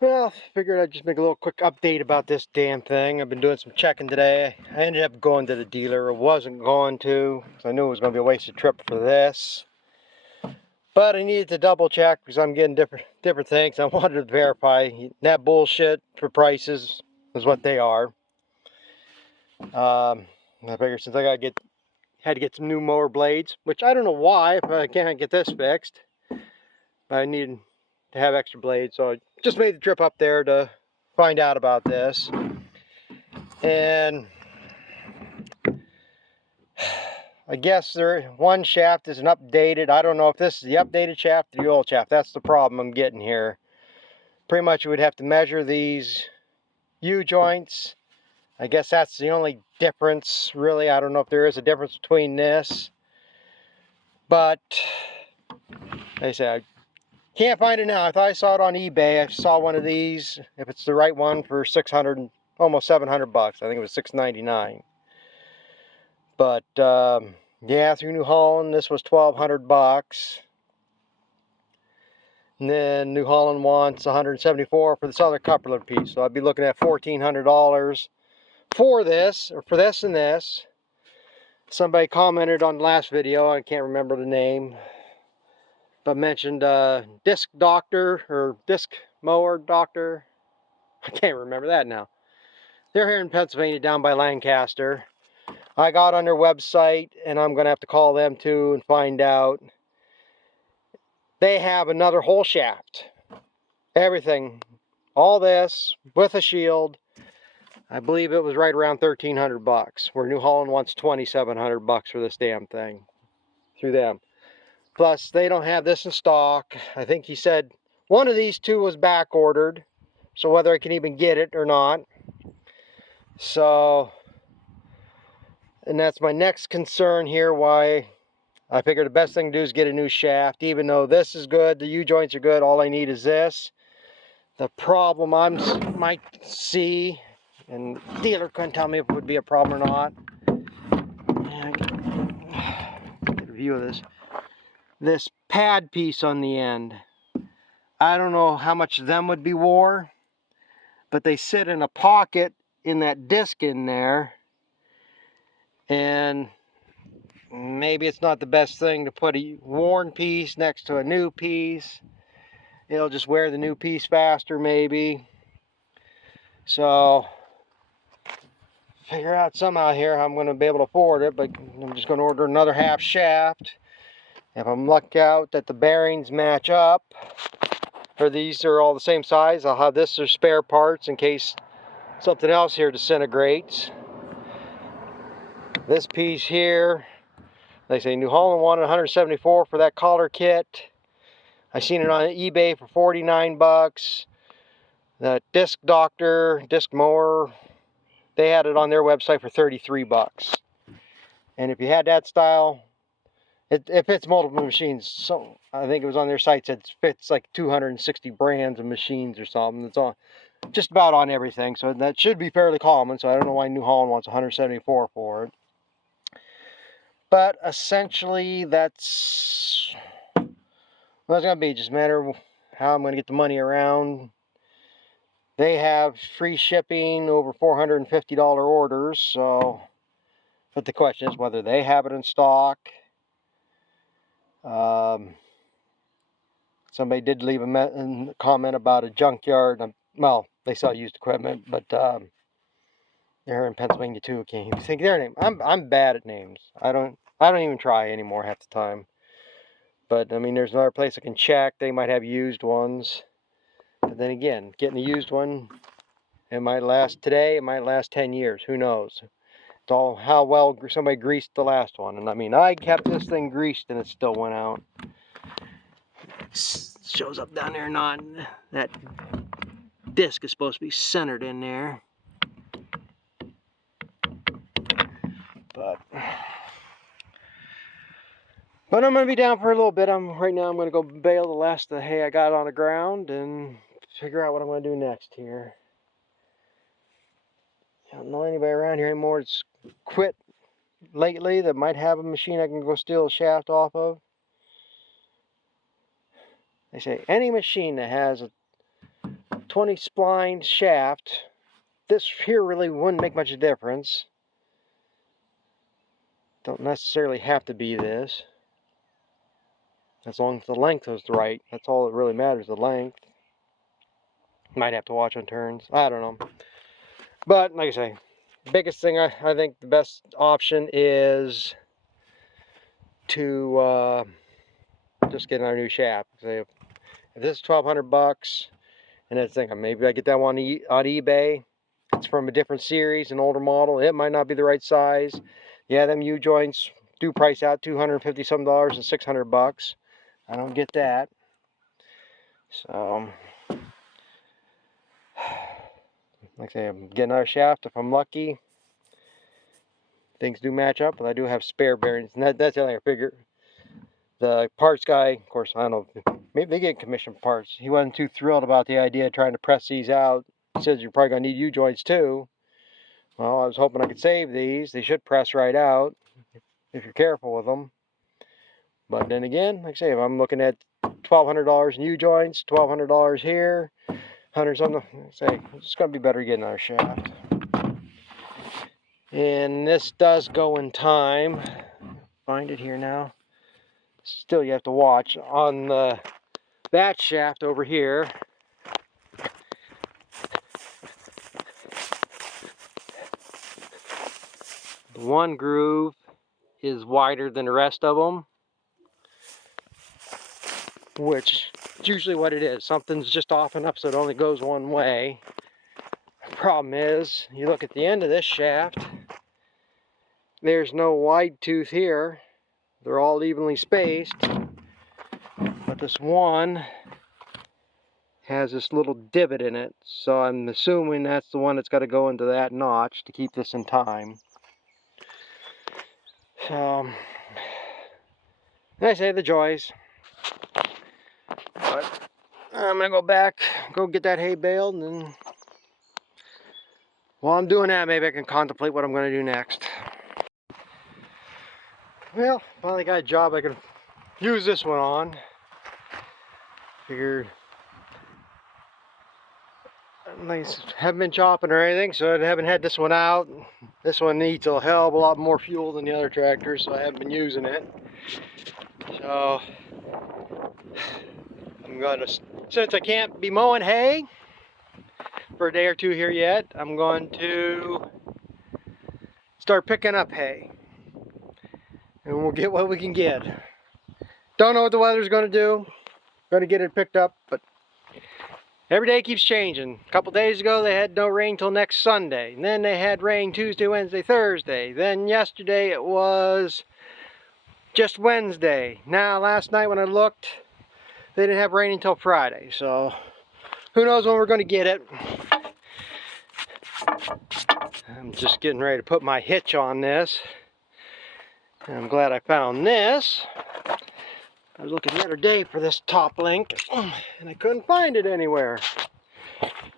Well, figured I'd just make a little quick update about this damn thing. I've been doing some checking today. I ended up going to the dealer. I wasn't going to, because I knew it was going to be a wasted trip for this. But I needed to double check because I'm getting different things. I wanted to verify that bullshit for prices is what they are. I figured since I had to get some new mower blades, which I don't know why if I can't get this fixed. But I needed to have extra blades, so I just made the trip up there to find out about this. And I guess one shaft is an updated. I don't know if this is the updated shaft or the old shaft. That's the problem I'm getting here. Pretty much you would have to measure these U-joints. I guess that's the only difference, really. I don't know if there is a difference between this. But, like I said, I can't find it now. I thought I saw it on eBay. I saw one of these, if it's the right one, for 600, almost 700 bucks. I think it was $6.99. But, yeah, through New Holland, this was 1,200 bucks. And then New Holland wants 174 for this other coupler piece. So I'd be looking at $1,400 for this, or for this and this. Somebody commented on the last video, I can't remember the name, but mentioned disc doctor or disc mower doctor. I can't remember that now. They're here in Pennsylvania down by Lancaster. I got on their website and I'm going to have to call them too and find out. They have another whole shaft. Everything. All this with a shield. I believe it was right around 1,300 bucks, where New Holland wants 2,700 bucks for this damn thing through them. Plus, they don't have this in stock. I think he said one of these two was back ordered, so whether I can even get it or not. So, and that's my next concern here, why I figured the best thing to do is get a new shaft. Even though this is good, the U-joints are good, all I need is this. The problem I might see, and the dealer couldn't tell me if it would be a problem or not. Get a view of this. This pad piece on the end. I don't know how much them would be wore, but they sit in a pocket in that disc in there. And maybe it's not the best thing to put a worn piece next to a new piece. It'll just wear the new piece faster maybe. So figure out somehow here how I'm going to be able to afford it, but I'm just going to order another half shaft. If I'm lucky out that the bearings match up, or these are all the same size, I'll have this as spare parts in case something else here disintegrates. This piece here, they say New Holland wanted 174 for that collar kit. I seen it on eBay for 49 bucks. The disc doctor, disc mower, they had it on their website for 33 bucks. And if you had that style, it fits multiple machines. So I think it was on their site said it fits like 260 brands of machines or something. It's on just about on everything. So that should be fairly common. So I don't know why New Holland wants 174 for it. But essentially that's what it's going to be. Just a matter of how I'm going to get the money around. They have free shipping over $450 orders. So, but the question is whether they have it in stock. Somebody did leave a comment about a junkyard. Well, they sell used equipment, but they're here in Pennsylvania too. Can't even think of their name. I'm bad at names. I don't even try anymore half the time. But I mean, there's another place I can check. They might have used ones. But then again, getting a used one, it might last today. It might last 10 years. Who knows? It's all how well somebody greased the last one. And I mean, I kept this thing greased and it still went out. Shows up down there, not that disc is supposed to be centered in there, but I'm gonna be down for a little bit. Right now I'm gonna go bale the last of the hay I got on the ground and figure out what I'm gonna do next here. I don't know anybody around here anymore. It's quit lately that might have a machine I can go steal a shaft off of. They say any machine that has a 20 spline shaft. This here really wouldn't make much of a difference. Don't necessarily have to be this. As long as the length is right. That's all that really matters, the length. Might have to watch on turns. I don't know. But, like I say, the biggest thing, I think the best option is to just get our new shaft. Say, if this is $1,200, and it's thinking maybe I get that one on eBay. It's from a different series, an older model. It might not be the right size. Yeah, them U-joints do price out $250 some dollars and $600. I don't get that. So, like I say, I'm getting another shaft if I'm lucky. Things do match up, but I do have spare bearings, and that's the only thing I figure. The parts guy, of course, I don't know, maybe they get commission parts. He wasn't too thrilled about the idea of trying to press these out. He says you're probably going to need U-joints too. Well, I was hoping I could save these. They should press right out if you're careful with them. But then again, like I say, if I'm looking at $1,200 in U-joints, $1,200 here, 100 something, say it's going to be better getting our shaft. And this does go in time. Find it here now. Still, you have to watch on that shaft over here. The one groove is wider than the rest of them, which is usually what it is. Something's just off enough so it only goes one way. The problem is, you look at the end of this shaft, there's no wide tooth here. They're all evenly spaced, but this one has this little divot in it, so I'm assuming that's the one that's got to go into that notch to keep this in time. So, I say the joys. But I'm gonna go back, go get that hay baled, and then while I'm doing that, maybe I can contemplate what I'm gonna do next. Well, finally got a job I can use this one on. Figured I haven't been chopping or anything, so I haven't had this one out. This one needs a hell of a lot more fuel than the other tractors, so I haven't been using it. So I'm gonna, since I can't be mowing hay for a day or two here yet, I'm going to start picking up hay. And we'll get what we can get. Don't know what the weather's gonna do. Gonna get it picked up, but every day keeps changing. A couple days ago they had no rain till next Sunday. And then they had rain Tuesday, Wednesday, Thursday. Then yesterday it was just Wednesday. Now last night when I looked, they didn't have rain until Friday. So who knows when we're gonna get it. I'm just getting ready to put my hitch on this. And I'm glad I found this. I was looking the other day for this top link, and I couldn't find it anywhere.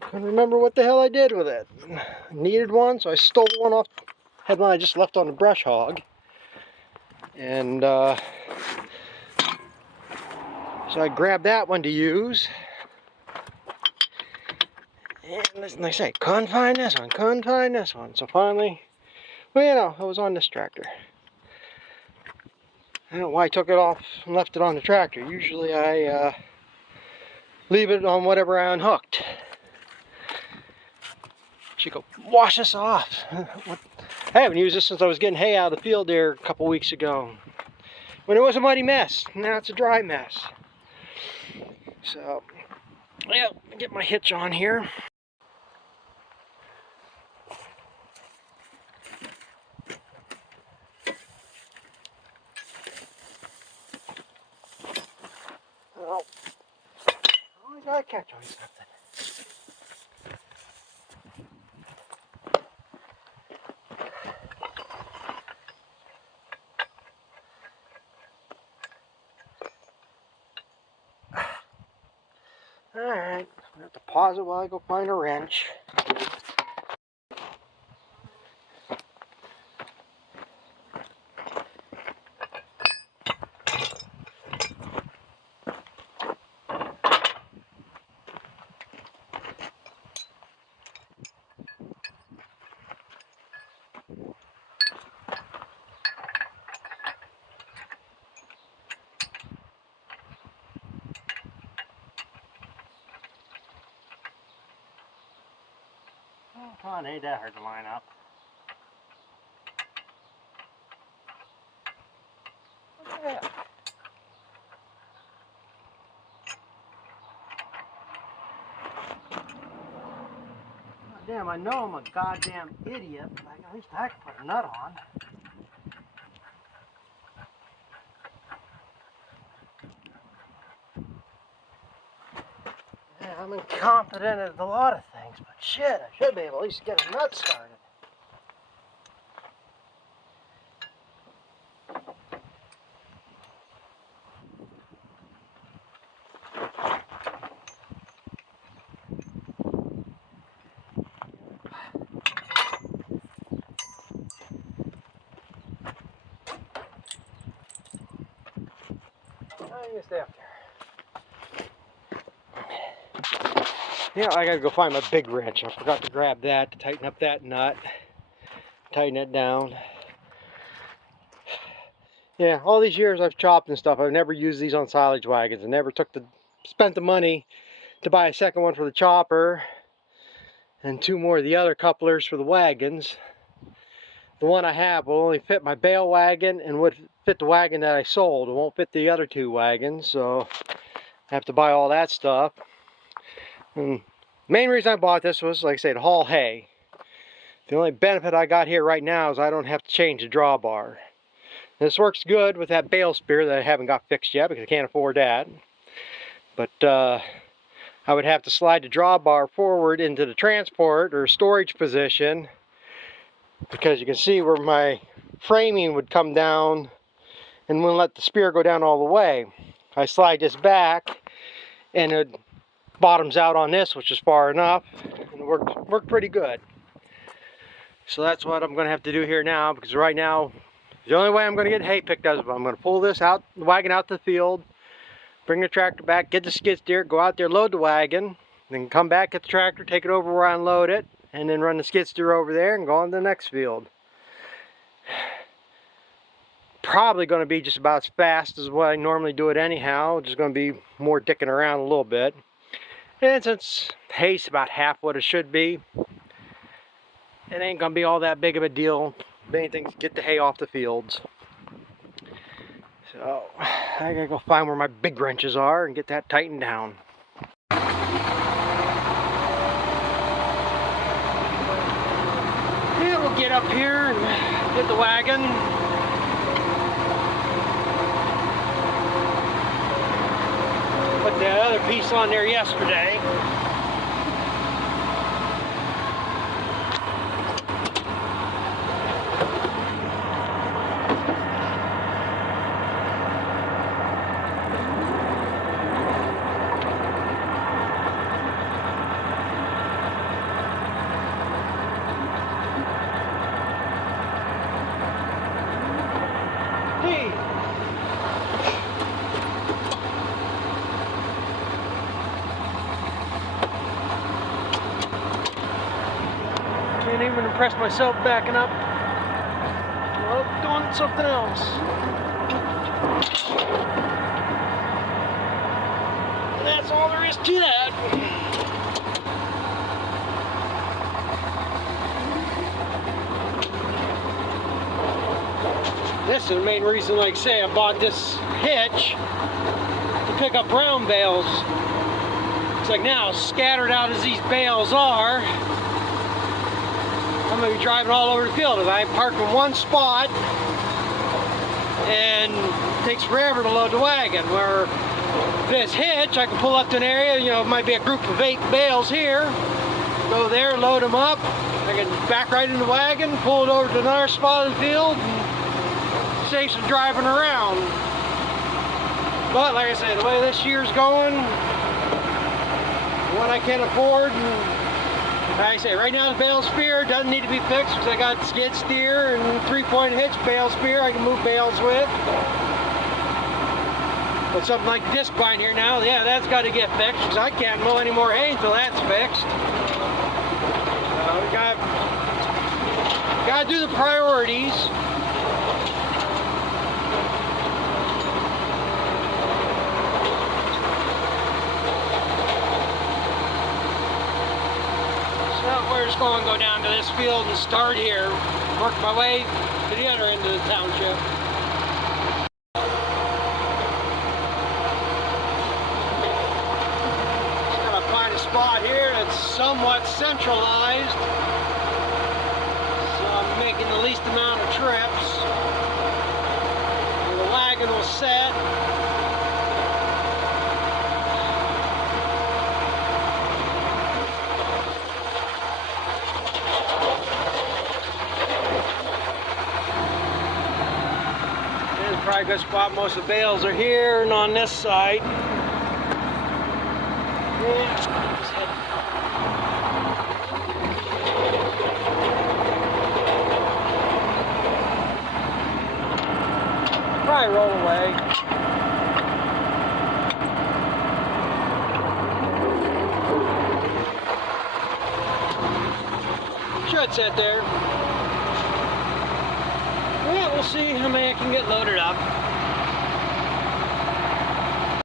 Couldn't remember what the hell I did with it. I needed one, so I stole one off. Had one I just left on the brush hog. And so I grabbed that one to use. And like I say, couldn't find this one, couldn't find this one. So finally, well, you know, I was on this tractor. I don't know why I took it off and left it on the tractor. Usually I leave it on whatever I unhooked. She go, wash this off. What? I haven't used this since I was getting hay out of the field there a couple weeks ago. When it was a muddy mess. Now it's a dry mess. So, yeah, get my hitch on here. Oh, I gotta catch on something. Alright, I have to pause it while I go find a wrench. Come on, ain't that hard to line up. Yeah. Damn, I know I'm a goddamn idiot, but at least I can put a nut on. Yeah, I'm incompetent at a lot of things, but shit, I should be able to at least get a nut started. I can stay up there. Yeah, I gotta go find my big wrench. I forgot to grab that to tighten up that nut. Tighten it down. Yeah, all these years I've chopped and stuff, I've never used these on silage wagons. I never spent the money to buy a second one for the chopper and 2 more of the other couplers for the wagons. The one I have will only fit my bale wagon and would fit the wagon that I sold. It won't fit the other 2 wagons, so I have to buy all that stuff. And the main reason I bought this was, like I said, to haul hay. The only benefit I got here right now is I don't have to change the drawbar. This works good with that bale spear that I haven't got fixed yet because I can't afford that. But I would have to slide the drawbar forward into the transport or storage position, because you can see where my framing would come down and wouldn't let the spear go down all the way. I slide this back and it bottoms out on this, which is far enough, and it worked pretty good. So that's what I'm going to have to do here now, because right now the only way I'm going to get hay picked up is I'm going to pull this out, the wagon out to the field, bring the tractor back, get the skid steer, go out there, load the wagon, then come back, get the tractor, take it over where I unload it, and then run the skid steer over there and go on to the next field. Probably going to be just about as fast as what I normally do it anyhow, just going to be more dicking around a little bit. And since hay's about half what it should be, it ain't going to be all that big of a deal. The main thing is get the hay off the fields. So I gotta go find where my big wrenches are and get that tightened down. Yeah, we'll get up here and get the wagon. Put the other piece on there yesterday. Can't even impress myself backing up. Well, doing something else. And that's all there is to that. This is the main reason, like I say, I bought this hitch to pick up brown bales. It's like now, scattered out as these bales are, I'm going to be driving all over the field. If I park in one spot, and it takes forever to load the wagon. Where this hitch, I can pull up to an area, you know, it might be a group of 8 bales here, go there, load them up, I can back right in the wagon, pull it over to another spot of the field, and save some driving around. But like I say, the way this year's going, what I can afford, and like I say, right now the bale spear doesn't need to be fixed because I got skid steer and 3-point hitch bale spear I can move bales with. But something like disc bind here now, yeah, that's got to get fixed because I can't mow any more hay until that's fixed. So we got to do the priorities. Where just going to go down to this field and start here. Work my way to the other end of the township. Just gotta find a spot here that's somewhat centralized, so I'm making the least amount of trips. And the wagon will set. Probably a good spot. Most of the bales are here and on this side. Probably roll away. Should sit there. Yeah, we'll see how many I can get loaded up.